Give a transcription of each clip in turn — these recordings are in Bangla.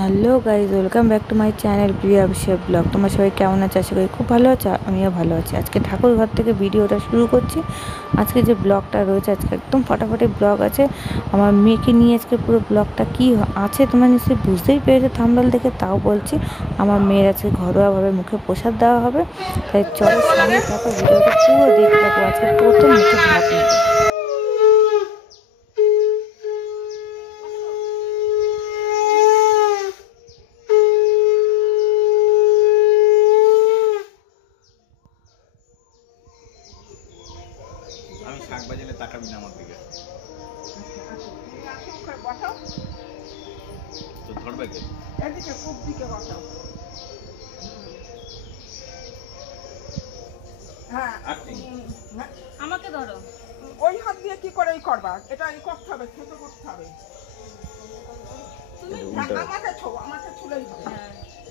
Hello guys, welcome back to my channel Priya Abhishek blog. তোমার সবাই কেমন আছে? আশা করি খুব ভালো আছে, আমিও ভালো আছি। আজকে ঠাকুর ঘর থেকে ভিডিওটা শুরু করছি। আজকে যে ব্লগটা রয়েছে আজকে একদম ফাটাফাটি ব্লগ আছে। আমার মেয়েকে নিয়ে আজকে পুরো ব্লগটা কী আছে তোমরা নিশ্চয়ই বুঝতেই পেরেছো থাম্বনেল দেখে, তাও বলছি। আমার মেয়ের আজকে ঘরোয়াভাবে মুখে প্রসাদ দেওয়া হবে, তাই চলো সঙ্গে থাকো, ভিডিওটা পুরো দেখতে থাকো। আজকে প্রথম মুখে ভাত নেবে। আমি শাক বাজিলে তাকাবি না আমার দিকে, তো ধরবে কে? এদিকে পূব দিকে বসাও। হ্যাঁ, আমাকে ধরো। ওই হাত দিয়ে কি করে করবা? এটা করতে হবে, ছোট করতে হবে। আমাকে ছুলেই হবে,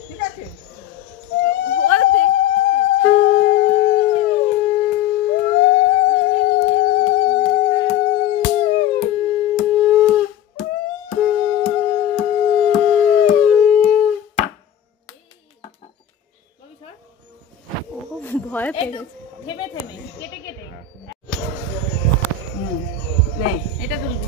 ঠিক আছে? ভয় পেয়ে গেছে। থেমে থেমে কেটে কেটে এটা তুলবি।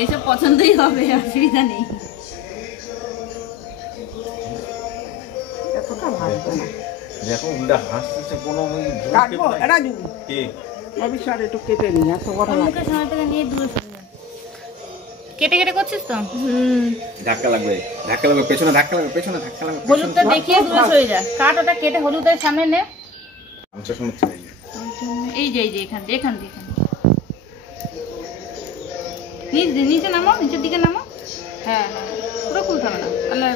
এইসব পছন্দই হবে, অসুবিধা নেই। দেখো উল্টা হাসতেছে, কোনো একটু কেটে নি, এত বড় মুখের সামনে থেকে নিয়ে দূরে সরে যা। কেটে কেটে করছিস তো? ধাক্কা লাগবে, ধাক্কা লাগবে, পেছনে ধাক্কা লাগবে, পেছনে ধাক্কা লাগবে। হলুদটা দেখিয়ে দূরে সরে যা। কাট ওটা কেটে হলুদের সামনে নে। আচ্ছা শুনতে এই যে এখান দিয়ে নিচে নামো, নিচের দিকে নামো। হ্যাঁ হ্যাঁ, পুরো খুলতে হবে না। আল্লাহ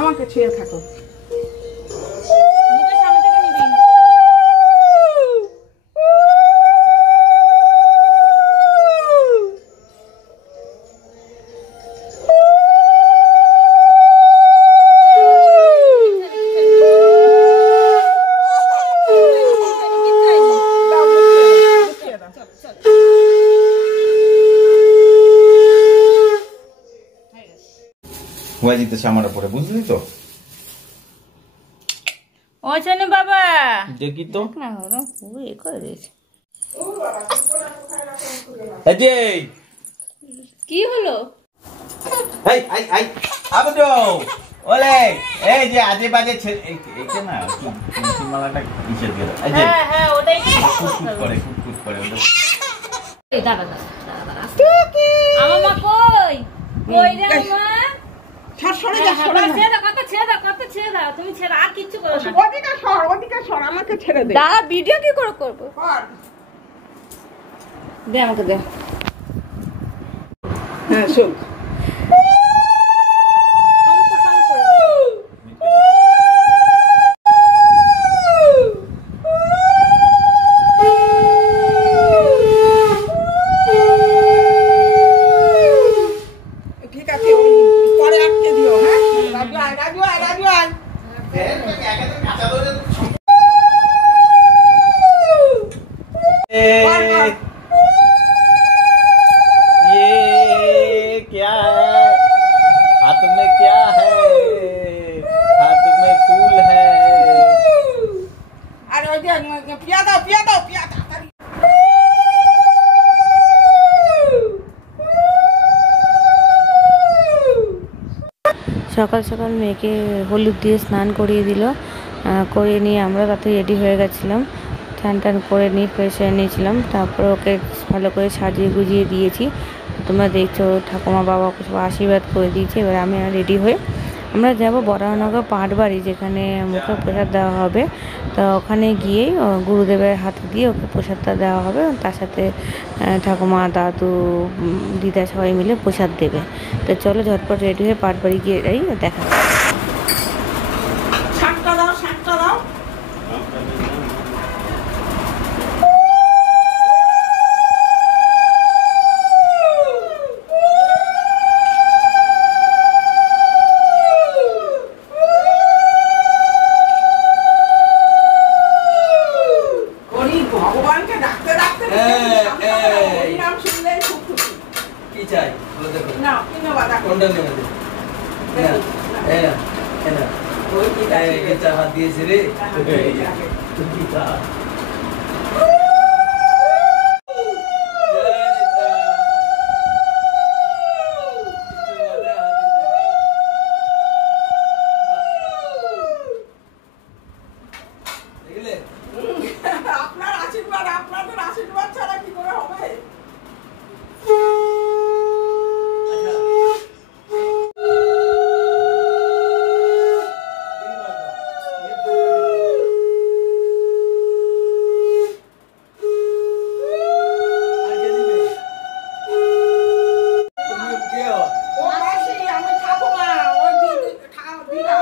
আমাকে ছেড়ে থাকো। মুখের সামনে থেকে নিবি। হয়ে যেতেছে আমার উপরে, বুঝলি তো? ও শোনো বাবা, দেখি তো না ওরা পুরো এ করে দিয়েছে। এই যে কি হলো? এই আই আই আবদো ওলে, এই যে আজে বাজে ছেলে এইটা না কি মালাটা কিসের দিয়ে দাও? এই যে হ্যাঁ হ্যাঁ, ওটাই কুট করে ওটা। এই দাঁড়া আমার মা কই কই রে মা? সরে যা, সরে যা। ছেড়ে দাও, তুমি ছেড়ে আর কিচ্ছু করো না। ওদিকে সর, আমাকে ছেড়ে দে। দাঁড়া, ভিডিও কি করে করবো? দে আমাকে দে। হ্যাঁ শোন, ঠিক আছে, পরে আটকে দিও। হ্যাঁ রাজু আয়। ये क्या है हाथ में, क्या है हाथ में? फूल है। আর ওই যে পিয়া দাও। সকাল সকাল মেয়েকে হলুদ দিয়ে স্নান করিয়ে দিল, করিয়ে নিয়ে আমরা তাতে রেডি হয়ে গেছিলাম। তো স্নান টান করে নিয়ে ফ্রেশ হয়ে নিয়েছিলাম, তারপর ওকে ভালো করে সাজিয়ে গুজিয়ে দিয়েছি। তোমরা দেখছো ঠাকুমা বাবা ওকে সব আশীর্বাদ করে দিয়েছে। এবার আমি রেডি হয়ে আমরা যাব বরাহনগর পাহাড়বাড়ি, যেখানে মুখে প্রসাদ দেওয়া হবে। তো ওখানে গিয়েই গুরুদেবের হাতে দিয়ে ওকে প্রসাদটা দেওয়া হবে। তার সাথে ঠাকুমা, দাদু, দিদা সবাই মিলে প্রসাদ দেবে। তো চলো ঝটপট রেডি হয়ে পাহাড়বাড়ি গিয়ে দেখা যাবে। শাকটা দাও, শাকটা দাও। হরি ভগবানকে ডাকতে ডাকতে হরিনাম শুনলেই খুব খুশি। কি চাই বলে দেখো। না, কিনে বাদা করো। কোনটা নেবে? ওই কি আছে? এই চা হাত দিয়েছে রে। আপনার আশীর্বাদ, আপনাদের আশীর্বাদ ছাড়া কি করে হবে? ও মাসি, আমি ঠাকুমা, ওই দিদি, দিদা।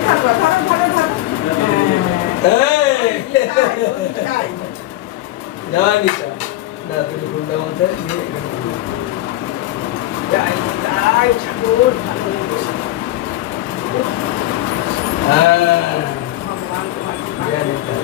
ধরো, ধরো, ধরো, ধরো। তাই। যাই, যাই, ঠাকুর, ভালো বসে। ভগবান তোমার জয় নিতাই।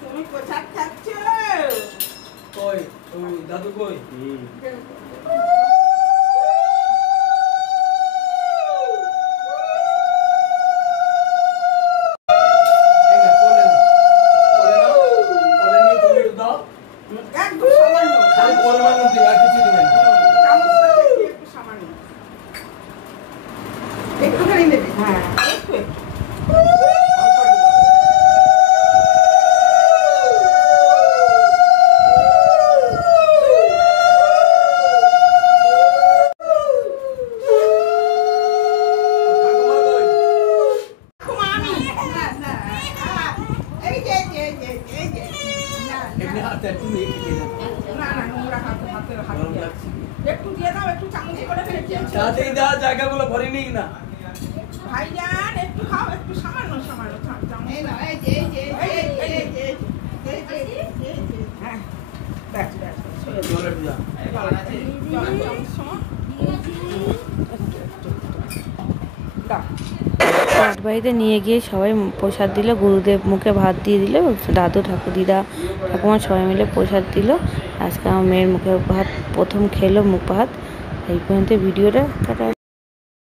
তুমি প্রসাদ খাচ্ছ? কই ওই দাদু কই? এই না, কোলে নাও। কোলে নাও। কোলে নিয়ে তুমি একটু দাও। একটু সামান্য। খালি পরিমাণ দিবে, আর কিছু দিবে না। চামচটা থেকে একটু সামান্য। একটুখানি দেবে? হ্যাঁ, একটু একটু। অল্প একটু দাও। ঠাকুমা কই? ঠাকুমা আমি। না, না, এই যে, এই যে, এই যে। না, এমনি হাতে একটু নিয়ে খেতে দাও। না, না, নোংরা হাতে গরম দিয়ে। লাগছে। একটু দিয়ে দাও, একটু চামচ করে ফেলছি। তাড়াতাড়ি দাও, জায়গাগুলো ভরে নিক না। ভাইজান, একটু খাও, একটু সামান্য সামান্য চামচ। এই যে, এই যে, এই যে, এই যে, এই যে। হ্যাঁ, ব্যাস, ব্যাস, সরে যাও। জলের দাও। জল চামচ সমান। দাও। পাটবাড়িতে নিয়ে গিয়ে সবাই প্রসাদ দিল, গুরুদেব মুখে ভাত দিয়ে দিল, দাদু, ঠাকুর, দিদা, ঠাকুমা সবাই মিলে প্রসাদ দিল। আজকে আমার মেয়ের মুখে ভাত প্রথম খেলো, মুখ ভাত। এই পর্যন্ত ভিডিওটা টাটা।